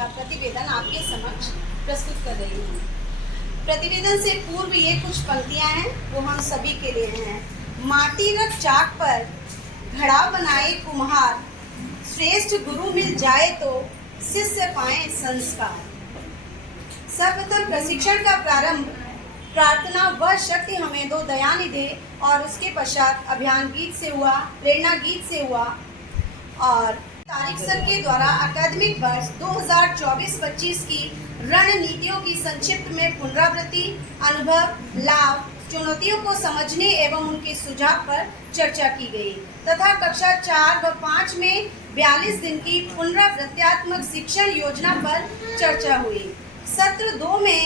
का प्रतिवेदन आपके समक्ष प्रस्तुत कर रही हूँ। प्रतिवेदन से पूर्व ये कुछ पंक्तियाँ हैं वो हम सभी के लिए हैं। माटी रख चाक पर घड़ा बनाए कुम्हार, श्रेष्ठ गुरु मिल जाए तो शिष्य पाए संस्कार। सर्वप्रथम प्रशिक्षण का प्रारंभ प्रार्थना वह शक्ति हमें दो दयानिधि और उसके पश्चात अभियान गीत से हुआ, प्रेरणा गीत से हुआ। और तारिक सर के द्वारा अकादमिक वर्ष 2024-25 की रणनीतियों की संक्षिप्त में पुनरावृत्ति, अनुभव, लाभ, चुनौतियों को समझने एवं उनके सुझाव पर चर्चा की गई तथा कक्षा 4 व 5 में 42 दिन की पुनरावृत्त्यात्मक शिक्षण योजना पर चर्चा हुई। सत्र 2 में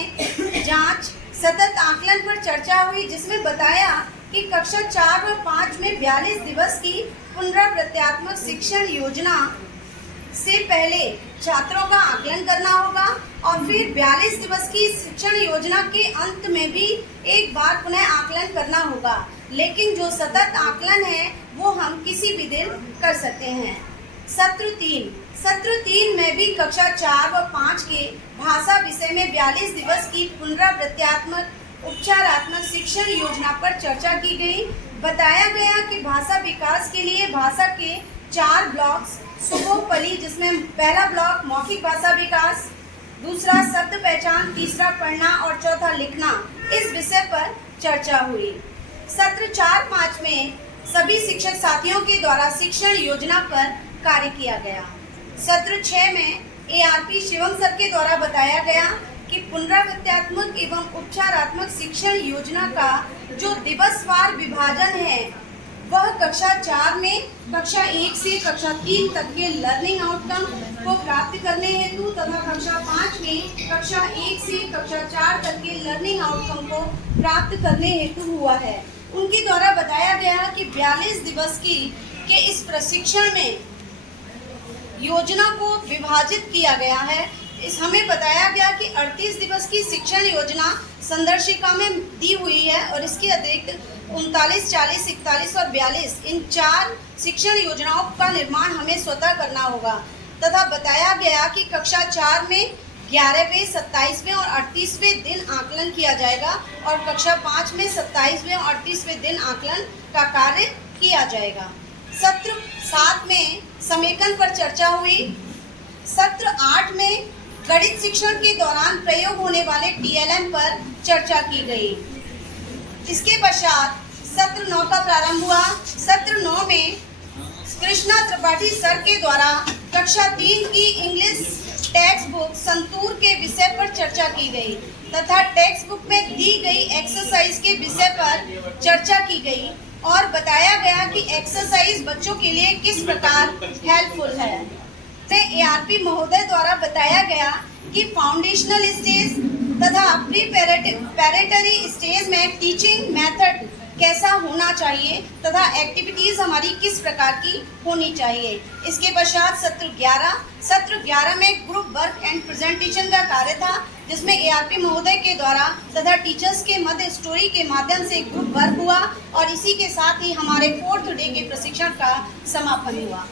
जांच सतत आकलन पर चर्चा हुई, जिसमें बताया कि कक्षा 4 व 5 में 42 दिवस की पुनरावृत्त्यात्मक शिक्षण योजना से पहले छात्रों का आकलन करना होगा और फिर 42 दिवस की शिक्षण योजना के अंत में भी एक बार पुनः आकलन करना होगा। लेकिन जो सतत आकलन है वो हम किसी भी दिन कर सकते हैं। सत्र 3 में भी कक्षा 4 व 5 के भाषा विषय में 42 दिवस की पुनरावृत्त्यात्मक उपचारात्मक शिक्षण योजना पर चर्चा की गई। बताया गया कि भाषा विकास के लिए भाषा के 4 ब्लॉक्स सुगोपली, जिसमें पहला ब्लॉक मौखिक भाषा विकास, दूसरा शब्द पहचान, तीसरा पढ़ना और चौथा लिखना, इस विषय पर चर्चा हुई। सत्र 4-5 में सभी शिक्षक साथियों के द्वारा शिक्षण योजना पर कार्य किया गया। सत्र 6 में ARP शिवम सर के द्वारा बताया गया कि पुनरावृत्त्यात्मक एवं उपचारात्मक शिक्षण योजना का जो दिवसवार विभाजन है वह कक्षा 4 में कक्षा 1 से कक्षा 3 तक के लर्निंग आउटकम को प्राप्त करने हेतु तथा कक्षा 5 में कक्षा 1 से कक्षा 4 तक के लर्निंग आउटकम को प्राप्त करने हेतु हुआ है। उनके द्वारा बताया गया कि 42 दिवस के इस प्रशिक्षण में योजना को विभाजित किया गया है। हमें बताया गया कि 38 दिवस की शिक्षण योजना संदर्शिका में दी हुई है और इसके अतिरिक्त 39, 40, 41 और 42 इन 4 शिक्षण योजनाओं का निर्माण हमें स्वतः करना होगा तथा बताया गया कि कक्षा 4 में 11वें, 27वें और 38वें दिन आकलन किया जाएगा और कक्षा 5 में 27वें और 38वें दिन आकलन का कार्य किया जाएगा। सत्र 7 में समेकन पर चर्चा हुई। सत्र 8 में गणित शिक्षण के दौरान प्रयोग होने वाले TLM पर चर्चा की गई। इसके पश्चात सत्र 9 का प्रारंभ हुआ। सत्र 9 में कृष्णा त्रिपाठी सर के द्वारा कक्षा 3 की इंग्लिश टेक्स्ट बुक संतूर के विषय पर चर्चा की गई तथा टेक्स्ट बुक में दी गई एक्सरसाइज के विषय पर चर्चा की गई और बताया गया कि एक्सरसाइज बच्चों के लिए किस प्रकार हेल्पफुल है। ARP महोदय द्वारा बताया गया कि फाउंडेशनल स्टेज तथा प्रिपैरेटरी स्टेज में टीचिंग मेथड कैसा होना चाहिए तथा एक्टिविटीज़ हमारी किस प्रकार की होनी चाहिए। इसके पश्चात सत्र 11 में ग्रुप वर्क एंड प्रेजेंटेशन का कार्य था, जिसमें ARP महोदय के द्वारा तथा टीचर्स के मध्य स्टोरी के माध्यम से ग्रुप वर्क हुआ और इसी के साथ ही हमारे 4th डे के प्रशिक्षण का समापन हुआ।